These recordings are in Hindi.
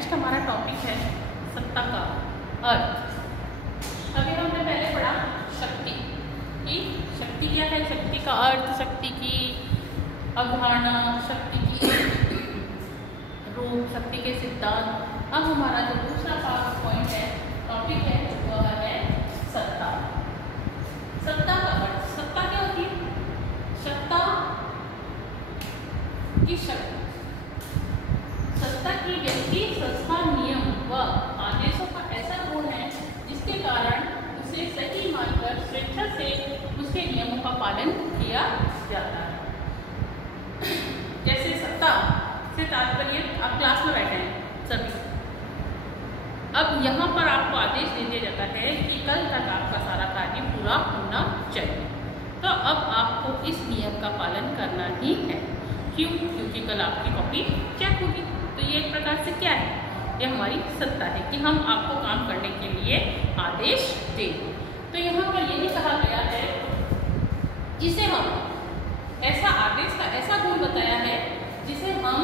नेक्स्ट हमारा टॉपिक है सत्ता का अर्थ। अभी हमने पहले पढ़ा शक्ति की, शक्ति क्या है, शक्ति का अर्थ, शक्ति की अवधारणा, शक्ति की रूप, शक्ति के सिद्धांत। अब हमारा जो दूसरा पॉइंट है, टॉपिक है, वह है सत्ता। सत्ता का अर्थ, सत्ता क्या होती है? सत्ता की शक्ति, सत्ता की व्यक्ति, संस्था, नियम व आदेशों का ऐसा गुण है जिसके कारण उसे सही मानकर स्वेच्छा से उसके नियमों का पालन किया जाता है। जैसे सत्ता से तात्पर्य, आप क्लास में बैठे हैं सभी, अब यहाँ पर आपको आदेश दे दिया जाता है कि कल तक आपका सारा कार्य पूरा होना चाहिए, तो अब आपको इस नियम का पालन करना ही है। क्यों? क्योंकि कल आपकी कॉपी चेक होगी। तो ये एक प्रकार से क्या है, ये हमारी सत्ता है कि हम आपको काम करने के लिए आदेश दें। तो यहाँ पर यही कहा गया है, जिसे हम ऐसा आदेश का ऐसा गुण बताया है जिसे हम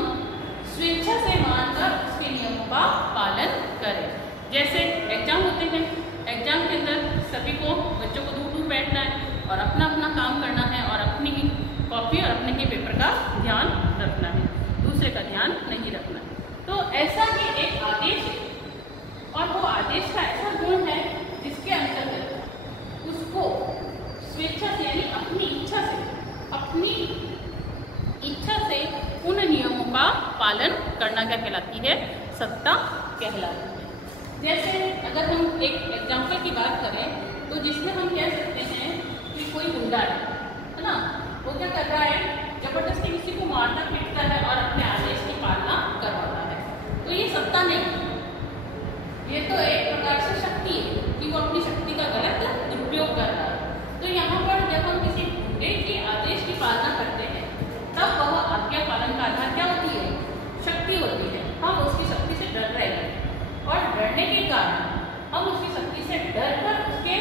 स्वेच्छा से मानकर उसके नियमों का पालन करें। जैसे एग्जाम होते हैं, एग्जाम के अंदर सभी को, बच्चों को दूर दूर बैठना है और अपना अपना काम करना है और अपनी ही कॉपी और अपने ही पेपर का ध्यान रखना है, दूसरे का ध्यान नहीं रखना। तो ऐसा ही एक आदेश है और वो आदेश का ऐसा गुण है जिसके अंतर्गत उसको स्वेच्छा से, यानी अपनी इच्छा से उन नियमों का पालन करना क्या कहलाती है? सत्ता कहलाती है। जैसे अगर हम एक एग्जाम्पल की बात करें तो जिसमें हम कह सकते हैं कि कोई गुंडा है ना, वो क्या कर रहा है, जबरदस्ती किसी को मारता पीटता है और अपने आदेश की पालना करवाता है, तो ये सत्ता नहीं, ये तो एक प्रकार से शक्ति है कि वो अपनी शक्ति का गलत दुरुपयोग कर रहा है। तो यहाँ पर जब हम किसी गुंडे के आदेश की पालना करते हैं तब वह आज्ञा पालन का आधार क्या होती है? शक्ति होती है। हम उसकी शक्ति से डर रहे हैं और डरने के कारण हम उसकी शक्ति से डर कर उसके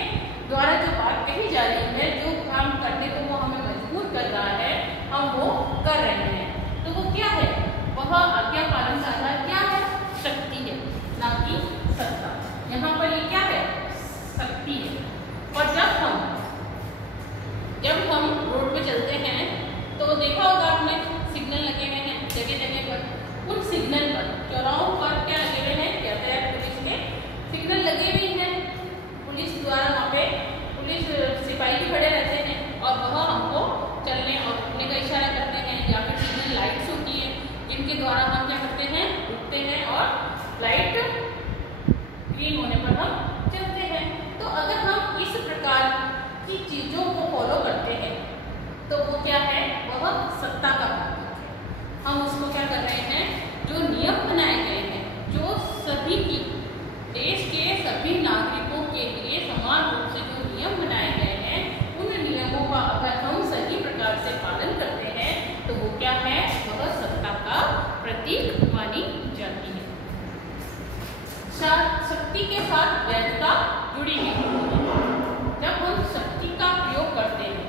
द्वारा जो बात कही जा रही है, जो काम करने को वो हमें मजबूर कर रहा है, हम वो कर रहे हैं। तो वो क्या है? वह आज्ञा पालन का आधार क्या है? शक्ति है, ना कि सत्ता। यहाँ पर ये क्या है? शक्ति है। और जब हम रोड पे चलते हैं तो देखा होगा आपने, सिग्नल लगे हुए हैं जगह जगह पर। उन सिग्नल पर, चौराहों पर क्या लगे हुए हैं? यातायात पुलिस के सिग्नल लगे हुए हैं। पुलिस द्वारा वहाँ पे पुलिस सिपाही भी खड़े रहते हैं और वह हमको चलने और रुकने का इशारा करते हैं, या फिर सिग्नल लाइट्स होती है जिनके द्वारा हम क्या करते हैं? रुकते हैं और लाइट ग्रीन होने पर हम चलते हैं। तो अगर हम इस प्रकार की चीजों को फॉलो करते हैं तो वो क्या है? वह सत्ता का प्रतीक है। हम उसको क्या कर रहे हैं? जो नियम बनाए गए हैं, जो सभी की, देश के सभी नागरिकों के लिए समान रूप से जो नियम बनाए गए हैं, उन नियमों का अगर हम सही प्रकार से पालन करते हैं तो वो क्या है? वह सत्ता का प्रतीक मानी जाती है। शक्ति के साथ वैधता जुड़ी हुई है। जब हम शक्ति का प्रयोग करते हैं,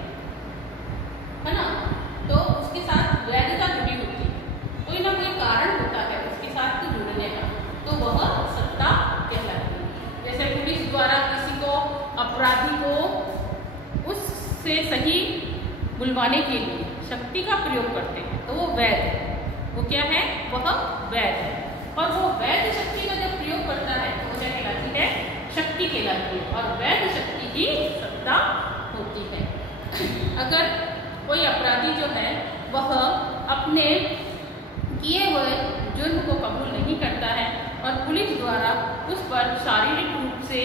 है ना, तो उसके साथ वैधता जुड़ी होती है, कोई ना कोई कारण होता है उसके साथ जुड़ने का, तो वह सत्ता कहलाती है। जैसे पुलिस द्वारा किसी को, अपराधी को उससे सही बुलवाने के लिए शक्ति का प्रयोग करते हैं तो वो वैध है। वो क्या है? वह वैध है। और वो वैध शक्ति का जब प्रयोग करता है तो वो क्या कहलाती है? शक्ति कहलाती है। और वैध शक्ति ही सत्ता होती है। अगर कोई अपराधी जो है वह अपने किए हुए जुर्म को कबूल नहीं करता है और पुलिस द्वारा उस पर शारीरिक रूप से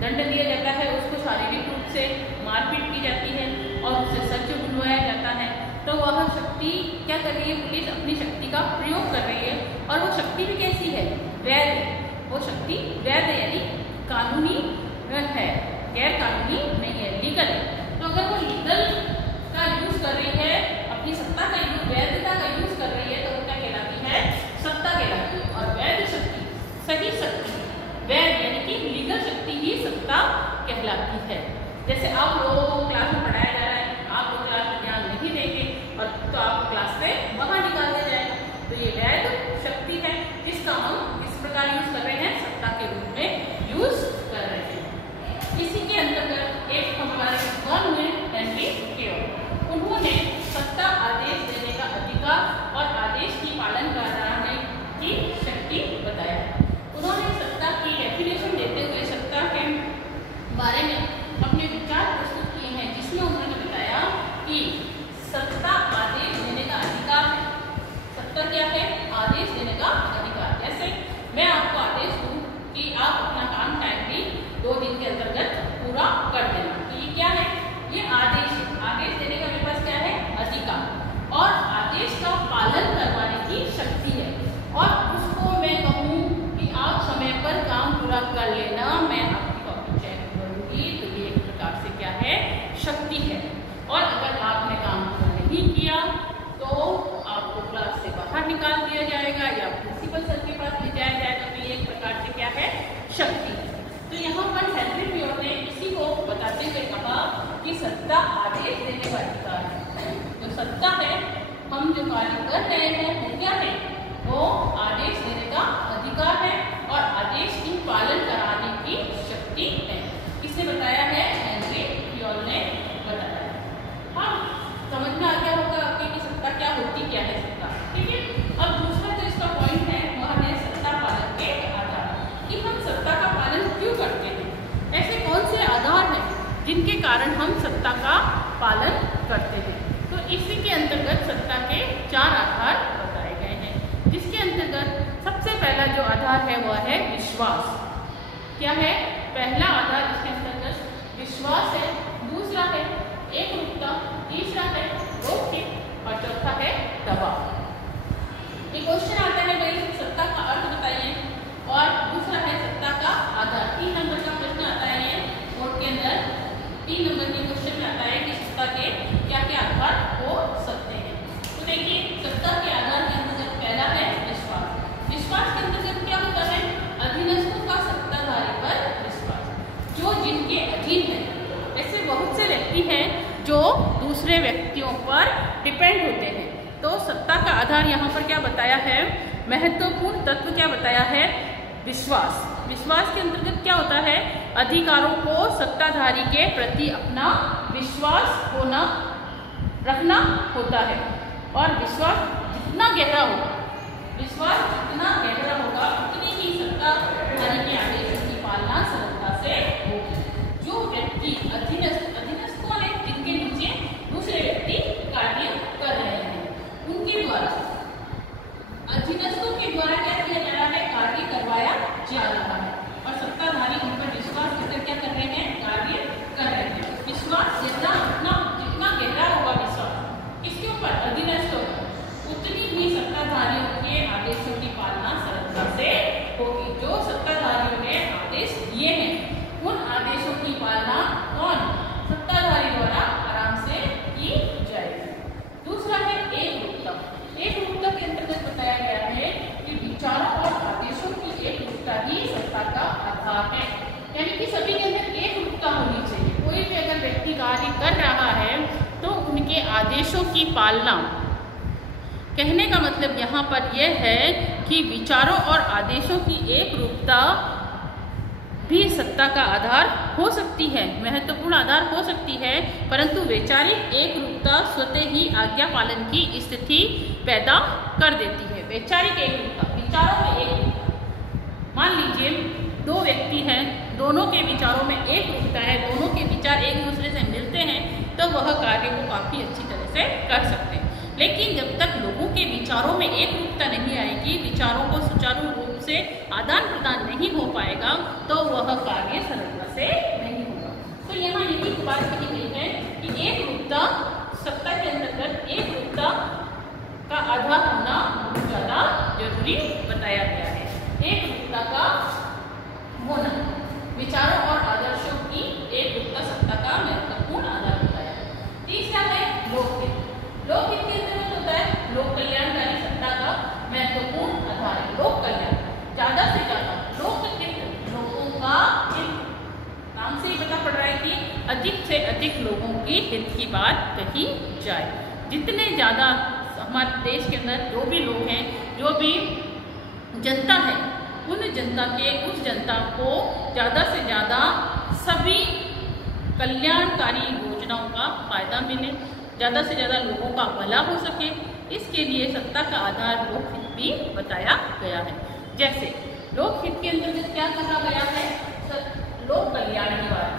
दंड दिया जाता है, उसको शारीरिक रूप से मारपीट की जाती है और उससे सच बुलवाया जाता है, तो वह शक्ति क्या कर रही है? पुलिस अपनी शक्ति का प्रयोग कर रही है। और वो शक्ति भी कैसी है? वैध है। वो शक्ति वैध है, यानी कानूनी है, गैर कानूनी नहीं है, लीगल है। तो अगर वो लीगल का यूज कर रही है, अपनी सत्ता का यूज, वैधता का यूज कर रही है, तो वो क्या कहलाती है? सत्ता कहलाती है। और वैध शक्ति, सही शक्ति, वैध यानी कि लीगल शक्ति ही सत्ता कहलाती है। जैसे आप लोगों को क्लास में पढ़ाया जा रहा है, आप लोग क्लास में ध्यान नहीं देंगे और तो आप क्लास से बाहर निकाल दिया जाएगा, तो ये वैध शक्ति है जिसका हम नहीं किया तो आपको क्लास से बाहर निकाल दिया जाएगा या प्रिंसिपल सर के पास ले जाया जाएगा। तो ये एक प्रकार से क्या है, शक्ति। तो यहाँ पर हेनरी पियोर ने इसी को बताते हुए कहा कि सत्ता आदेश देने का अधिकार है। जो सत्ता है, हम जो कार्य कर रहे हैं वो क्या है, वो आदेश देने का अधिकार है और आदेश की पालन कराने की शक्ति है। किसने बताया है, हेनरी पियोर ने बताया। हाँ, समझ में आ गया होगा आपके कि सत्ता क्या होती, क्या है सत्ता। ठीक है, अब दूसरा जो इसका पॉइंट है वह है सत्ता पालन के आधार, कि हम सत्ता का पालन क्यों करते हैं। ऐसे कौन से आधार हैं जिनके कारण हम सत्ता का पालन करते हैं। तो इसी के अंतर्गत सत्ता के 4 आधार बताए गए हैं, जिसके अंतर्गत सबसे पहला जो आधार है वह है विश्वास। क्या है, पहला आधार इसके अंतर्गत विश्वास है, दूसरा है एकरूपता, तीसरा है रोक-टोक और चौथा है दबाव। एक क्वेश्चन आता है, भाई सत्ता का अर्थ बताइए, और दूसरा है सत्ता का आधार। 3 नंबर का प्रश्न आता है बोर्ड के अंदर, 3 नंबर के क्वेश्चन में आता है कि सत्ता के क्या क्या आधार हो सकते हैं। तो देखिए, सत्ता के आधार के अंतर्गत पहला है विश्वास। विश्वास के अंतर्गत क्या होता है, अधीनस्थों का सत्ताधारी पर विश्वास, जो जिनके अधीन है। ऐसे बहुत से व्यक्ति हैं जो दूसरे व्यक्तियों पर डिपेंड होते हैं। तो सत्ता का आधार यहाँ पर क्या बताया है, महत्वपूर्ण तत्व क्या बताया है, विश्वास। विश्वास के अंतर्गत क्या होता है, अधिकारों को सत्ताधारी के प्रति अपना विश्वास रखना होता है। और विश्वास जितना गहरा होगा, उतनी ही सत्ताधारी के आदेशों की पालना सरलता से होगी। जो व्यक्ति अधीनस्थ कौन है, जिनके नीचे दूसरे व्यक्ति कार्य कर रहे हैं, उनके द्वारा, अधीनस्थों के द्वारा क्या किया जा रहा है, कार्य करवाया जा रहा है और सत्ताधारी उन पर विश्वास करके क्या कर रहे हैं, कार्य कर रहे हैं। विश्वास जितना गहरा होगा विश्वास किसके ऊपर, अधीनस्थों पर, उतनी ही सत्ताधारियों के आदेशों की पालना सरलता से होगी। जो सत्ताधारियों ने आदेश दिए हैं, उन आदेशों की पालना कौन, सत्ताधारी द्वारा आराम से की जाएगी। दूसरा है एकरूपता। एकरूपता के अंतर्गत बताया गया है कि विचारों और आदेशों की एकरूपता ही सत्ता का आधार है। यानी कि सभी के अंदर एकरूपता होनी चाहिए। कोई भी अगर व्यक्ति कार्य कर रहा है तो उनके आदेशों की पालना, कहने का मतलब यहाँ पर यह है कि विचारों और आदेशों की एकरूपता भी सत्ता का आधार हो सकती है, महत्वपूर्ण आधार हो सकती है, परंतु वैचारिक एकरूपता स्वतः ही आज्ञा पालन की स्थिति पैदा कर देती है। वैचारिक एकरूपता, विचारों में एकरूपता। मान लीजिए 2 व्यक्ति हैं, दोनों के विचारों में एकरूपता है, दोनों के विचार एक दूसरे से मिलते हैं, तो वह कार्य को काफी अच्छी तरह से कर सकते हैं। लेकिन जब तक लोगों के विचारों में एकरूपता नहीं आएगी, विचारों को सुचारू रूप से आदान प्रदान नहीं हो पाएगा, तो वह कार्य सरलता से नहीं होगा। तो यहाँ यही बात कही गई है कि एकरूपता, सत्ता के अंतर्गत एकरूपता का आधार होना बहुत ज्यादा जरूरी बताया गया है। एकरूपता का होना, विचारों और आदर्शों की एकरूपता सत्ता का महत्वपूर्ण आधार होता है। तीसरा है लोकहित। लोकहित के अंतर्गत होता है लोक कल्याणकारी सत्ता का महत्वपूर्ण आधार है। लोक कल्याण, ज्यादा से ज्यादा लोकहित, लोगों का हित, नाम से ही पता पड़ रहा है कि अधिक से अधिक लोगों की हित की बात कही जाए। जितने ज्यादा हमारे देश के अंदर जो भी लोग हैं, जो भी जनता है, उन जनता के, उस जनता को ज्यादा से ज्यादा सभी कल्याणकारी योजनाओं का फायदा मिले, ज्यादा से ज्यादा लोगों का भला हो सके, इसके लिए सत्ता का आधार लोकहित भी बताया गया है। जैसे लोकहित के अंतर्गत क्या कहा गया है, लोक कल्याण की बात,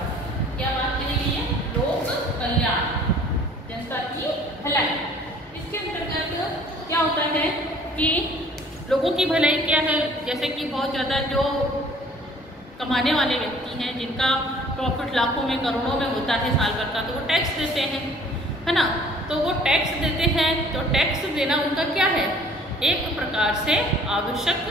क्या बात कही गई है, लोक कल्याण, जनता की भलाई। इसके अंतर्गत क्या होता है कि लोगों की भलाई क्या है, जैसे कि बहुत ज़्यादा जो कमाने वाले व्यक्ति हैं, जिनका प्रॉफिट लाखों में करोड़ों में होता है साल भर का, तो वो टैक्स देते हैं, है ना। तो वो टैक्स देते हैं, तो टैक्स देना उनका क्या है, एक प्रकार से आवश्यक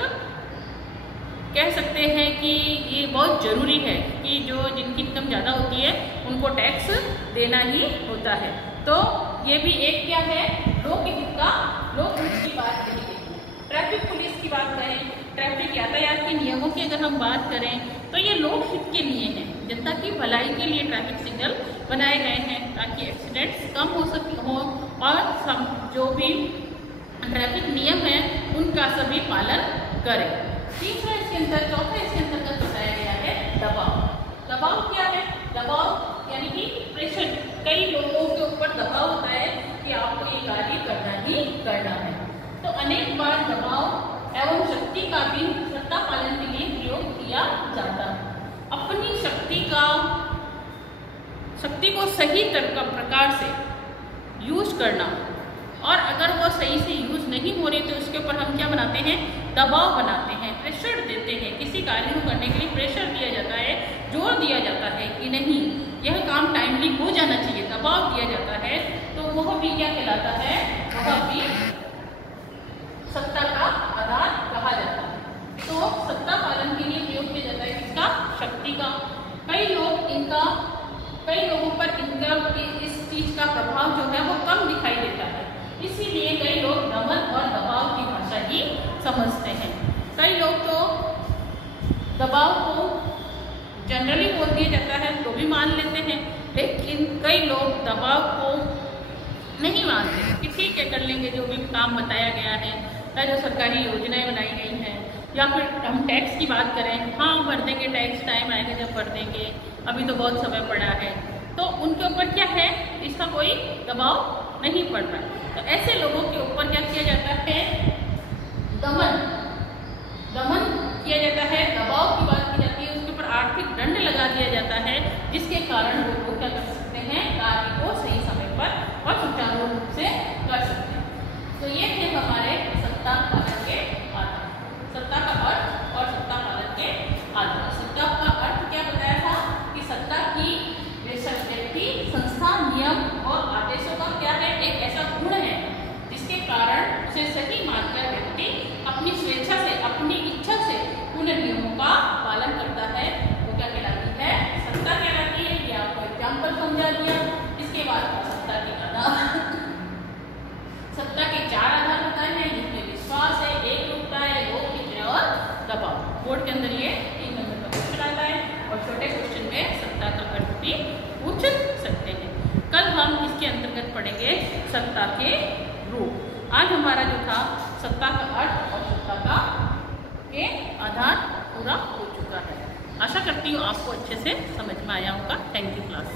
कह सकते हैं कि ये बहुत ज़रूरी है कि जो जिनकी इनकम ज़्यादा होती है उनको टैक्स देना ही होता है। तो ये भी एक क्या है, लोकहित की बात कही गई है। ट्रैफिक पुलिस की बात करें, ट्रैफिक यातायात के नियमों की अगर हम बात करें तो ये लोकहित के लिए हैं, जनता की भलाई के लिए ट्रैफिक सिग्नल बनाए गए हैं ताकि एक्सीडेंट्स कम हो और जो भी ट्रैफिक नियम है उनका सभी पालन करें। तीसरा इसके अंदर, चौथा इसके अंतर्गत बताया गया है दबाव। दबाव क्या है? दबाव यानी कि प्रेशर, कई लोगों के ऊपर दबाव होता है कि आपको ये कार्य करना ही करना है। तो अनेक बार दबाव एवं शक्ति का भी सत्ता पालन के लिए प्रयोग किया जाता है। अपनी शक्ति को सही प्रकार से यूज करना, और अगर वो सही से यूज नहीं हो रही तो उसके ऊपर हम क्या बनाते हैं, दबाव बनाते हैं, प्रेशर देते हैं। किसी कार्य को करने के लिए प्रेशर दिया जाता है, जोर दिया जाता है कि नहीं यह काम टाइमली हो जाना चाहिए, दबाव दिया जाता है, तो वह भी क्या कहलाता है, वह भी सत्ता का आधार कहा जाता है। तो सत्ता पालन के लिए प्रयोग किया जाता है किसका, शक्ति का। कई लोगों पर इस चीज का प्रभाव जो है वो कम दिखाई देता है, इसीलिए कई लोग दमन और दबाव की भाषा ही समझते हैं। कई लोग तो दबाव को जनरली बोल दिया जाता है तो भी मान लेते हैं, लेकिन कई लोग दबाव को नहीं मानते कि ठीक है कर लेंगे जो भी काम बताया गया है या जो सरकारी योजनाएं बनाई गई हैं, या फिर हम टैक्स की बात करें, हाँ भर देंगे टैक्स, टाइम आएगा जब भर देंगे, अभी तो बहुत समय पड़ा है, तो उनके ऊपर क्या है, इसका कोई दबाव नहीं पड़ रहा। तो ऐसे लोगों के ऊपर क्या किया जाता है, दमन किया जाता है, दबाव की बात की जाती है, उसके ऊपर आर्थिक दंड लगा दिया जाता है, जिसके कारण वो लोग क्या कर सकते हैं, कार्य को सही समय पर और सुचारू रूप से कर सकते हैं। तो ये थे हमारे सत्ता पालन के आधार, सत्ता का अर्थ और सत्ता पालन के आधार। सत्ता का अर्थ क्या बताया था कि सत्ता की व्यक्ति, संस्था, नियम और आदेशों का क्या है, एक ऐसा गुण है जिसके कारण उसे सही मानकर व्यक्ति अपनी स्वेच्छा से, अपनी इच्छा से उन नियमों का पालन करता है, वो क्या कहलाती है, सत्ता कहलाती है। ये आपको एग्जाम्पल समझा दिया। इसके बाद सत्ता के आधार, सत्ता के 4 आधार बताए हैं, जिसमें विश्वास है, एकरूपता है, लोकहित है और दबाव। बोर्ड के अंदर ये 3 नंबर का क्वेश्चन आता है और छोटे क्वेश्चन में सत्ता का अर्थ भी पूछ सकते हैं। कल हम इसके अंतर्गत पढ़ेंगे सत्ता के रूप। आज हमारा जो था सत्ता का अर्थ और सत्ता का के आधार पूरा हो चुका है। आशा करती हूँ आपको अच्छे से समझ में आया होगा। Thank you class.